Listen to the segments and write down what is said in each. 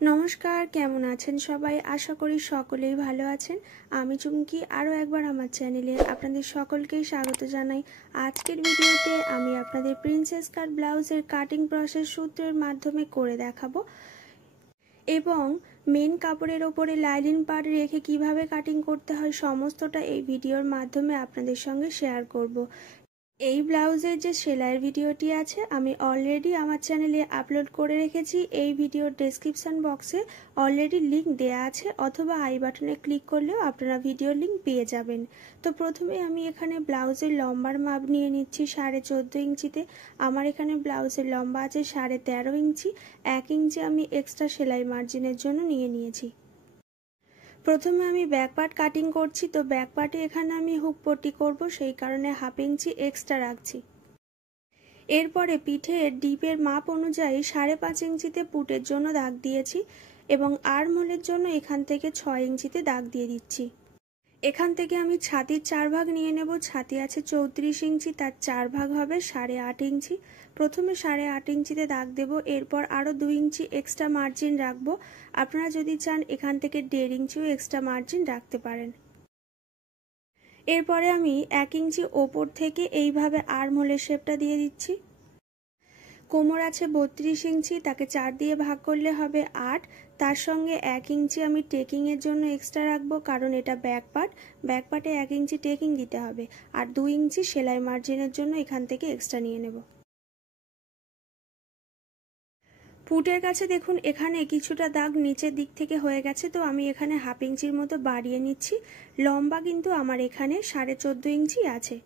নমস্কার, কেমন আছেন সবাই? আশা করি সকলেই ভালো আছেন। আমি চুমকি আরও একবার আমার চ্যানেলে আপনাদের সকলকেই স্বাগত জানাই। আজকের ভিডিওতে আমি আপনাদের প্রিন্সেস কাট ব্লাউজের কাটিং প্রসেস সূত্রের মাধ্যমে করে দেখাবো এবং মেন কাপড়ের ওপরে লাইনিং পার্ট রেখে কিভাবে কাটিং করতে হয় সমস্তটা এই ভিডিওর মাধ্যমে আপনাদের সঙ্গে শেয়ার করব। এই ব্লাউজের যে সেলাইয়ের ভিডিওটি আছে আমি অলরেডি আমার চ্যানেলে আপলোড করে রেখেছি। এই ভিডিওর ডেসক্রিপশন বক্সে অলরেডি লিংক দেয়া আছে, অথবা আই বাটনে ক্লিক করলেও আপনারা ভিডিওর লিংক পেয়ে যাবেন। তো প্রথমে আমি এখানে ব্লাউজের লম্বার মাপ নিয়ে নিচ্ছি 14.5 ইঞ্চিতে। আমার এখানে ব্লাউজের লম্বা আছে 13.5 ইঞ্চি। 1 ইঞ্চি আমি এক্সট্রা সেলাই মার্জিনের জন্য নিয়ে নিয়েছি। প্রথমে আমি ব্যাক পার্ট কাটিং করছি, তো ব্যাক পার্টে এখানে আমি হুক পট্টি করব, সেই কারণে 1/2 ইঞ্চি এক্সট্রা রাখছি। এরপরে পিঠের ডিপের মাপ অনুযায়ী 5.5 ইঞ্চিতে পুটের জন্য দাগ দিয়েছি এবং আর্মহোলের জন্য এখান থেকে 6 ইঞ্চিতে দাগ দিয়ে দিচ্ছি। এখান থেকে আমি ছাতির 4 ভাগ নিয়ে নেব। ছাতি আছে 34 ইঞ্চি, তার 4 ভাগ হবে 8.5 ইঞ্চি। প্রথমে 8.5 ইঞ্চিতে দাগ দেব, এরপর আরও 2 ইঞ্চি এক্সট্রা মার্জিন রাখবো। আপনারা যদি চান এখান থেকে 1.5 ইঞ্চিও এক্সট্রা মার্জিন রাখতে পারেন। এরপরে আমি 1 ইঞ্চি ওপর থেকে এইভাবে আর্মহোলের শেপটা দিয়ে দিচ্ছি। কোমর আছে 32 ইঞ্চি, তাকে 4 দিয়ে ভাগ করলে হবে 8। তার সঙ্গে 1 ইঞ্চি আমি টেকিংয়ের জন্য এক্সট্রা রাখবো, কারণ এটা ব্যাক পার্টে 1 ইঞ্চি টেকিং দিতে হবে, আর 2 ইঞ্চি সেলাই মার্জিনের জন্য এখান থেকে এক্সট্রা নিয়ে নেব। পুটের কাছে দেখুন এখানে কিছুটা দাগ নিচের দিক থেকে হয়ে গেছে, তো আমি এখানে 1/2 ইঞ্চির মতো বাড়িয়ে নিচ্ছি। লম্বা কিন্তু আমার এখানে 14.5 ইঞ্চি আছে।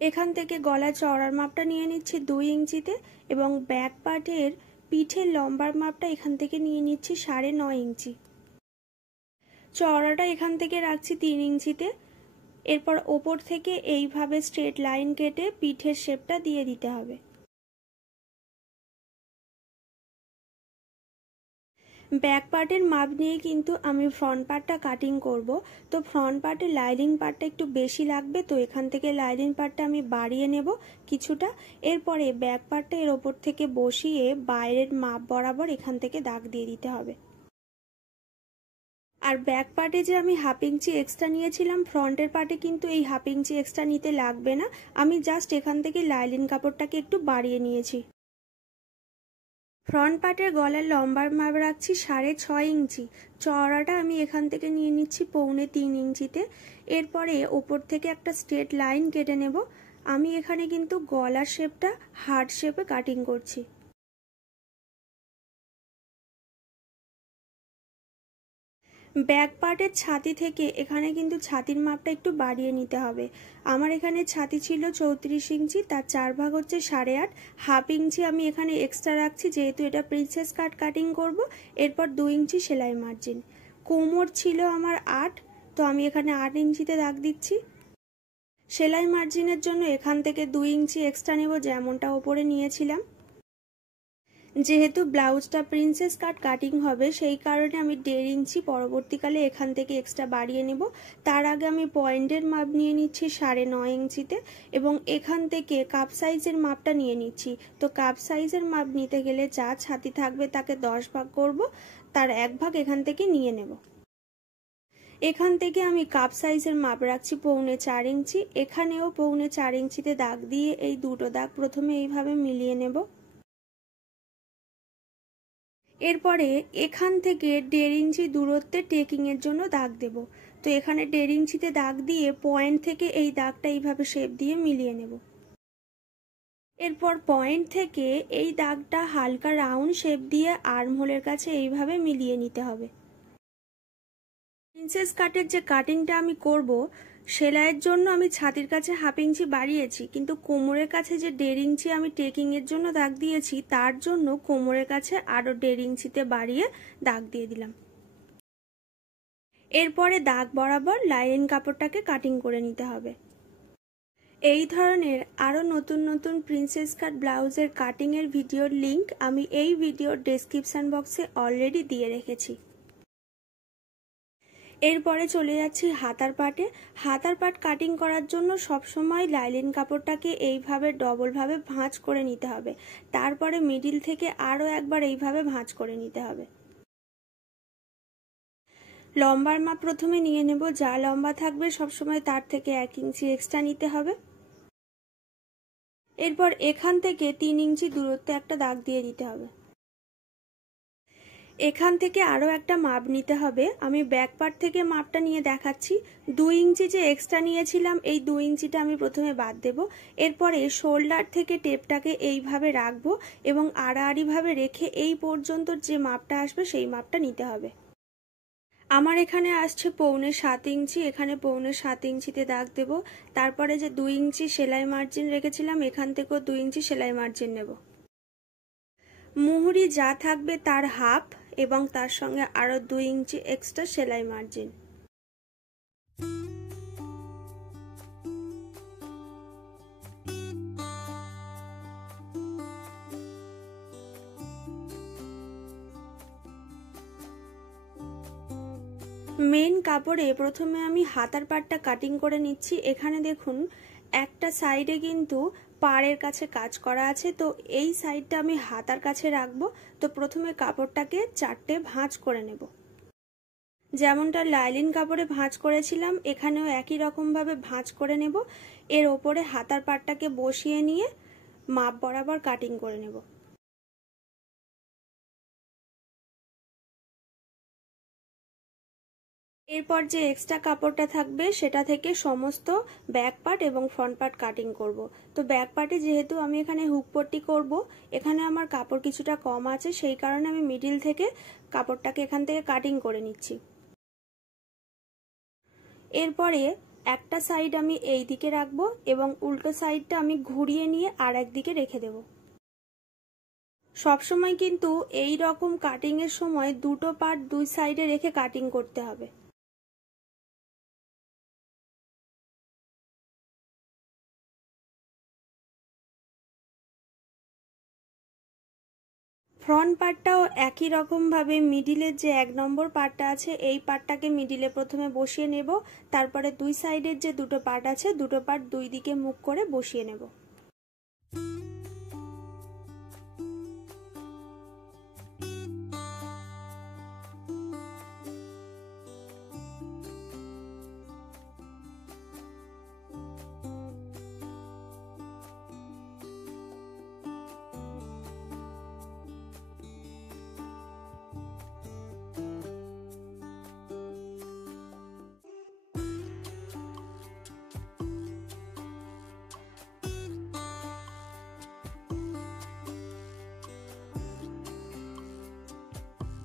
এখান থেকে গলার চওড়ার মাপটা নিয়ে নিচ্ছি 2 ইঞ্চিতে এবং ব্যাক পার্টের পিঠের লম্বার মাপটা এখান থেকে নিয়ে নিচ্ছি 9.5 ইঞ্চি। চওড়াটা এখান থেকে রাখছি 3 ইঞ্চিতে। এরপর ওপর থেকে এইভাবে স্ট্রেট লাইন কেটে পিঠের শেপটা দিয়ে দিতে হবে। ব্যাক পার্টের মাপ নিয়ে কিন্তু আমি ফ্রন্ট পার্টটা কাটিং করব, তো ফ্রন্ট পার্টে লাইনিং পার্টটা একটু বেশি লাগবে, তো এখান থেকে লাইনিং পার্টটা আমি বাড়িয়ে নেব কিছুটা। এরপরে ব্যাক পার্টটা এর ওপর থেকে বসিয়ে বাইরের মাপ বরাবর এখান থেকে দাগ দিয়ে দিতে হবে। আর ব্যাক পার্টে যে আমি 1/2 ইঞ্চি এক্সট্রা নিয়েছিলাম, ফ্রন্টের পার্টে কিন্তু এই 1/2 ইঞ্চি এক্সট্রা নিতে লাগবে না। আমি জাস্ট এখান থেকে লাইনিং কাপড়টাকে একটু বাড়িয়ে নিয়েছি। ফ্রন্ট পার্টের গলার লম্বার মাপ রাখছি 6.5 ইঞ্চি। চওড়াটা আমি এখান থেকে নিয়ে নিচ্ছি 3.25 ইঞ্চিতে। এরপরে ওপর থেকে একটা স্ট্রেট লাইন কেটে নেব। আমি এখানে কিন্তু গলার শেপটা হার্ট শেপে কাটিং করছি। ব্যাক পার্টের ছাতি থেকে এখানে কিন্তু ছাতির মাপটা একটু বাড়িয়ে নিতে হবে। আমার এখানে ছাতি ছিল 34 ইঞ্চি, তার 4 ভাগ হচ্ছে 8.5। 1/2 ইঞ্চি আমি এখানে এক্সট্রা রাখছি, যেহেতু এটা প্রিন্সেস কাট কাটিং করব। এরপর 2 ইঞ্চি সেলাই মার্জিন। কোমর ছিল আমার 8, তো আমি এখানে 8 ইঞ্চিতে দাগ দিচ্ছি। সেলাই মার্জিনের জন্য এখান থেকে 2 ইঞ্চি এক্সট্রা নেব, যেমনটা ওপরে নিয়েছিলাম। যেহেতু ব্লাউজটা প্রিন্সেস কাট কাটিং হবে, সেই কারণে আমি 1.5 ইঞ্চি পরবর্তীকালে এখান থেকে এক্সট্রা বাড়িয়ে নেব। তার আগে আমি পয়েন্টের মাপ নিয়ে নিচ্ছি 9.5 ইঞ্চিতে এবং এখান থেকে কাপ সাইজের মাপটা নিয়ে নিচ্ছি। তো কাপ সাইজের মাপ নিতে গেলে যা ছাতি থাকবে তাকে 10 ভাগ করব, তার 1 ভাগ এখান থেকে নিয়ে নেব। এখান থেকে আমি কাপ সাইজের মাপ রাখছি 4.25 ইঞ্চি। এখানেও 4.25 ইঞ্চিতে দাগ দিয়ে এই দুটো দাগ প্রথমে এইভাবে মিলিয়ে নেব। এরপরে এখান থেকে 1.5 ইঞ্চি দূরত্বে টেকিং এর জন্য দাগ দেব। তো এখানে 1.5 ইঞ্চিতে দাগ দিয়ে পয়েন্ট থেকে এই দাগটা এইভাবে শেপ দিয়ে মিলিয়ে নেব। এরপর পয়েন্ট থেকে এই দাগটা হালকা রাউন্ড শেপ দিয়ে আর্মহোলের কাছে এইভাবে মিলিয়ে নিতে হবে। প্রিন্সেস কাটের যে কাটিংটা আমি করব, সেলাইয়ের জন্য আমি ছাতির কাছে 1/2 ইঞ্চি বাড়িয়েছি, কিন্তু কোমরের কাছে যে 1.5 ইঞ্চি আমি টেকিং এর জন্য দাগ দিয়েছি, তার জন্য কোমরের কাছে আরো 1.5 ইঞ্চিতে বাড়িয়ে দাগ দিয়ে দিলাম। এরপরে দাগ বরাবর লাইনিং কাপড়টাকে কাটিং করে নিতে হবে। এই ধরনের আরো নতুন নতুন প্রিন্সেস কাট ব্লাউজের কাটিং এর ভিডিওর লিংক আমি এই ভিডিওর ডেসক্রিপশন বক্সে অলরেডি দিয়ে রেখেছি। এরপরে চলে যাচ্ছি হাতার পাটে। হাতার পাট কাটিং করার জন্য সবসময় লাইলিন কাপড়টাকে এইভাবে ডবলভাবে ভাঁজ করে নিতে হবে, তারপরে মিডিল থেকে আরও একবার এইভাবে ভাঁজ করে নিতে হবে। লম্বার মাপ প্রথমে নিয়ে নেব, যা লম্বা থাকবে সবসময় তার থেকে 1 ইঞ্চি এক্সট্রা নিতে হবে। এরপর এখান থেকে 3 ইঞ্চি দূরত্বে একটা দাগ দিয়ে দিতে হবে। এখান থেকে আরও একটা মাপ নিতে হবে। আমি ব্যাক পার্ট থেকে মাপটা নিয়ে দেখাচ্ছি। 2 ইঞ্চি যে এক্সট্রা নিয়েছিলাম, এই 2 ইঞ্চিটা আমি প্রথমে বাদ দেব। এরপরে শোল্ডার থেকে টেপটাকে এইভাবে রাখবো এবং আড়াআড়িভাবে রেখে এই পর্যন্ত যে মাপটা আসবে সেই মাপটা নিতে হবে। আমার এখানে আসছে 6.25 ইঞ্চি, এখানে 6.25 ইঞ্চিতে দাগ দেব। তারপরে যে 2 ইঞ্চি সেলাই মার্জিন রেখেছিলাম, এখান থেকেও 2 ইঞ্চি সেলাই মার্জিন নেব। মুহুরি যা থাকবে তার হাফ এবং তার সঙ্গে আরও 2 ইঞ্চি এক্সট্রা সেলাই মার্জিন। মেন কাপড়ে প্রথমে আমি হাতার পাটটা কাটিং করে নিচ্ছি। এখানে দেখুন একটা সাইডে কিন্তু পাড়ের কাছে কাজ করা আছে, তো এই সাইডটা আমি হাতার কাছে রাখবো। তো প্রথমে কাপড়টাকে 4টে ভাঁজ করে নেব। যেমনটা লাইলিন কাপড়ে ভাঁজ করেছিলাম, এখানেও একই রকমভাবে ভাঁজ করে নেব। এর ওপরে হাতার পাটটাকে বসিয়ে নিয়ে মাপ বরাবর কাটিং করে নেব। এরপর যে এক্সট্রা কাপড়টা থাকবে সেটা থেকে সমস্ত ব্যাক পার্ট এবং ফ্রন্ট পার্ট কাটিং করব। তো ব্যাক পার্টে যেহেতু আমি এখানে হুক পট্টি করব, এখানে আমার কাপড় কিছুটা কম আছে, সেই কারণে আমি মিডিল থেকে কাপড়টাকে এখান থেকে কাটিং করে নিচ্ছি। এরপরে একটা সাইড আমি এই দিকে রাখবো এবং উল্টো সাইডটা আমি ঘুরিয়ে নিয়ে আর একদিকে রেখে দেব। সবসময় কিন্তু এই রকম কাটিং এর সময় দুটো পার্ট দুই সাইডে রেখে কাটিং করতে হবে। ফ্রন্ট পার্টটাও একই রকমভাবে মিডিলের যে 1 নম্বর পার্টটা আছে এই পার্টটাকে মিডিলে প্রথমে বসিয়ে নেব, তারপরে দুই সাইডের যে দুটো পার্ট আছে দুটো পার্ট দুই দিকে মুখ করে বসিয়ে নেব।